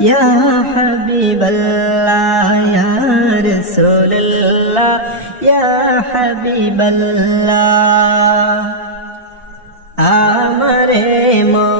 ইয়া হাবিবাল্লাহ ইয়া রাসূলুল্লাহ ইয়া হাবিবাল্লাহ আমারে মদিনায়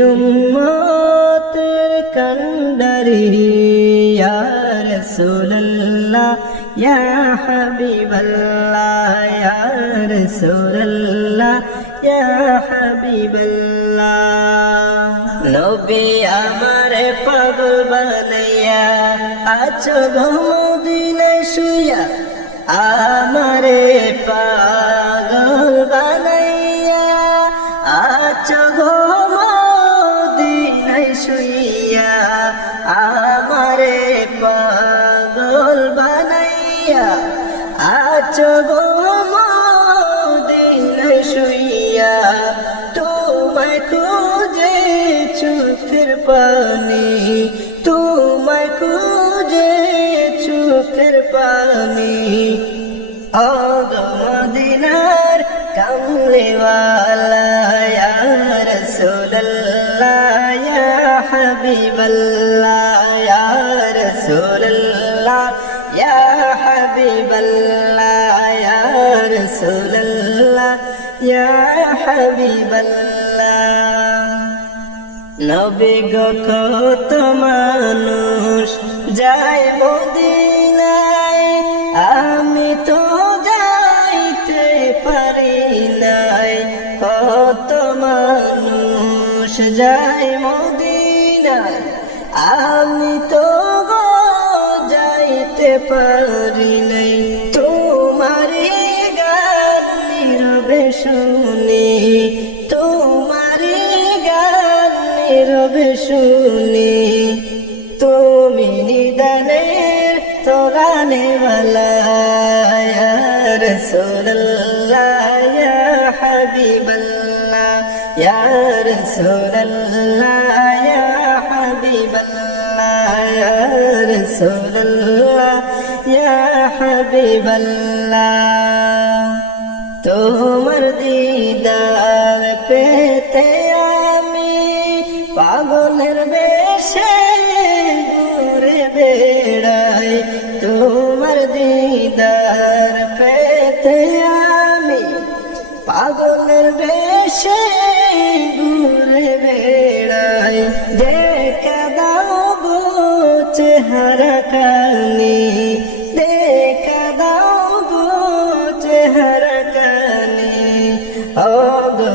উম্মতের কন্ডারি, ইয়া রাসূলুল্লাহ, ইয়া হাবিবাল্লাহ, ইয়া রাসূলুল্লাহ, ইয়া হাবিবাল্লাহ। নবী আমার পাগল বানাইয়া আছো ঘুমদিনে শুয়া আমারে পানি, তোমায় খুঁজে চোখের পানি। অগমদিনার কমলেওয়ালা রাসূলুল্লাহ, ইয়া হাবিবাল্লাহ রাসূলুল্লাহ, ইয়া হাবিবাল্লাহ রাসূলুল্লাহ, ইয়া হাবিবাল্লাহ। নবী গো কত মানুষ যায় মদিনায়, আমি তো যাইতে পারি নাই। কত মানুষ যায় মদিনায়, আমি তো যাইতে পারি নাই। তোমারে শুনি, তোমারে রবে শুনি। তুমি নিদানে তোলানে বালা রসোল্লাহ হাবিবল্লাহ, ইয়া রসোল্লাহ ইয়া হাবিবল্লাহ, ইয়া রসোল্লাহ ইয়া হাবিবল্লাহ। তোমার দিয়ে বেশে ঘুরে বেড়াই। তোমার দিদার পেতে আমি পাগলের বেশে ঘুরে বেড়াই। দেখা দাও গো চেহারা কানি দেখা দাও গো চেহারা কানি ও গো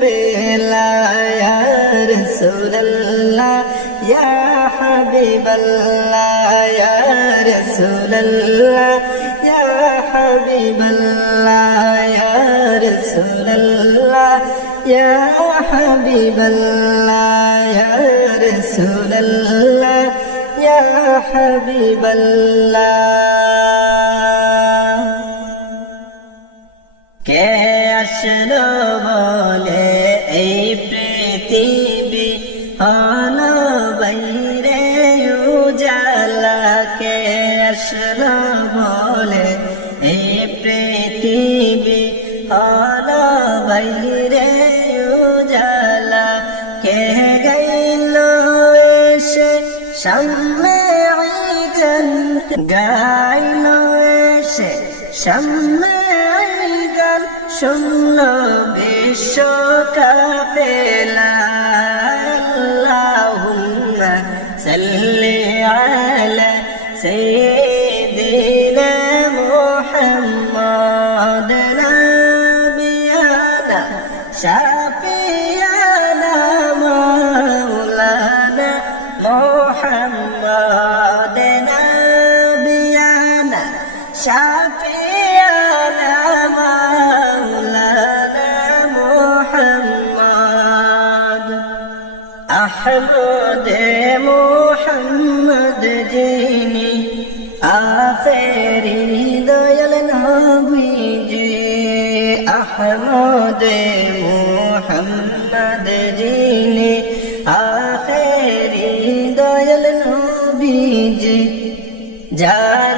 বেলা ইয়া হাবিবাল্লাহ, ইয়া রাসূলুল্লাহ, ইয়া হাবিবাল্লাহ, ইয়া রাসূলুল্লাহ, ইয়া হাবিবাল্লাহ ইয়া হাবিবাল্লাহ। কে আসলো সামনে ঈদন গাইল এসে সামনে ঈদন শুনল বিশ্ব কাপেলা আল্লাহুম্মা সাল্লি আলা সাইয়্যিদিনা মাহমুদ হে মোহাম্মদ যিনি আফেরি দয়াল নবীজি আহমদ মোহাম্মদ যিনি আফেরি দয়াল নবীজি যার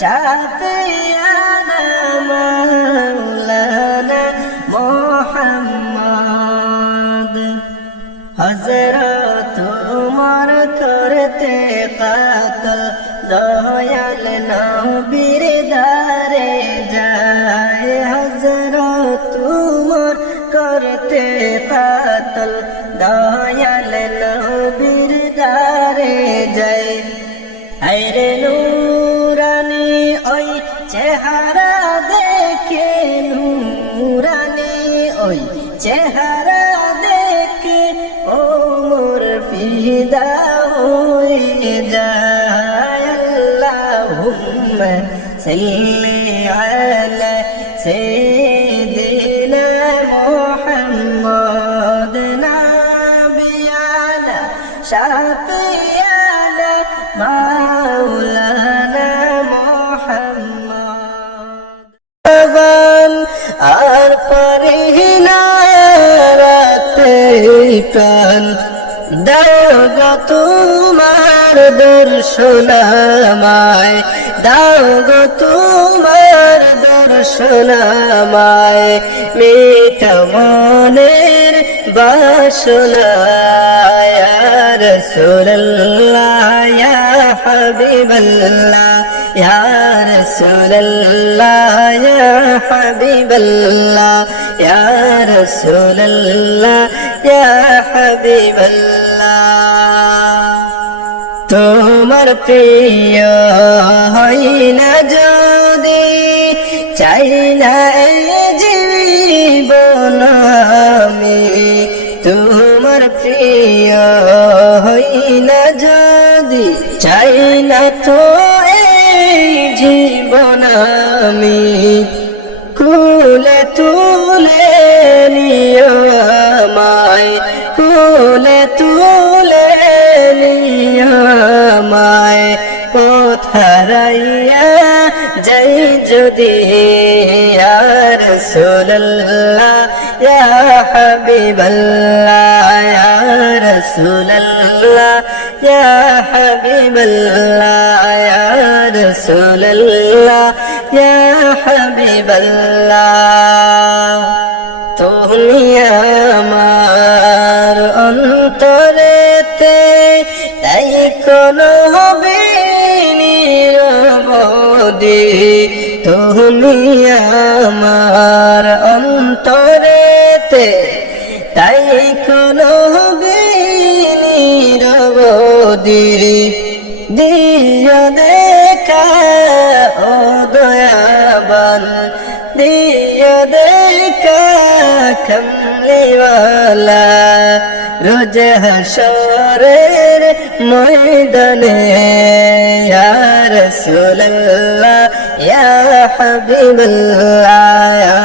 শাফিয়ানা মাওলানা মুহাম্মদ। হজরত তোমার করতে কাতল দয়াল নবীর মোর ফিদা হয়ে যায় আল্লাহুম্মা সাল্লি আলা সাইয়্যিদিনা মুহাম্মদ দর্শনামায় দাও গো তোমার দর্শনামায় মিটা মনের বাসনায়। ইয়া হাবিবাল্লাহ ইয়া হাবিবাল্লাহ রসুল্লাহ ইয়া হাবিবাল্লাহ। হই না যদি চাই না এই জীবন আমি, তোমার প্রিয় হই না যদি চাই না তো জীবন আমি কুলে তুলে নিয় আমায় কুলে তুলে নিয় কোথারাইয়া যাই যদি আর ইয়া হাবিবাল্লাহ, ইয়া রাসূলুল্লাহ, ইয়া হাবিবাল্লাহ তুমি আমার অন্তরেতে, তাই কোনো হবে নিরবদি তুমি আমার অন্তরেতে। তাই কোনো হবে নিরবদি দিয়া দেখা দয়াবান দিও দেখা কমলিওয়ালা। রোজ হাসরের ময়দানে, ইয়া রাসূলুল্লাহ, ইয়া হাবিবাল্লাহ, ইয়া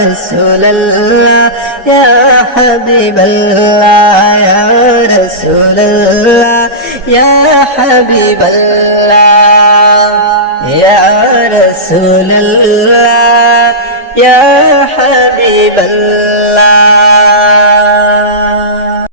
রাসূলুল্লাহ, ইয়া হাবিবাল্লাহ, ইয়া রাসূলুল্লাহ, ইয়া হাবিবাল্লাহ, ইয়া রাসূলুল্লাহ।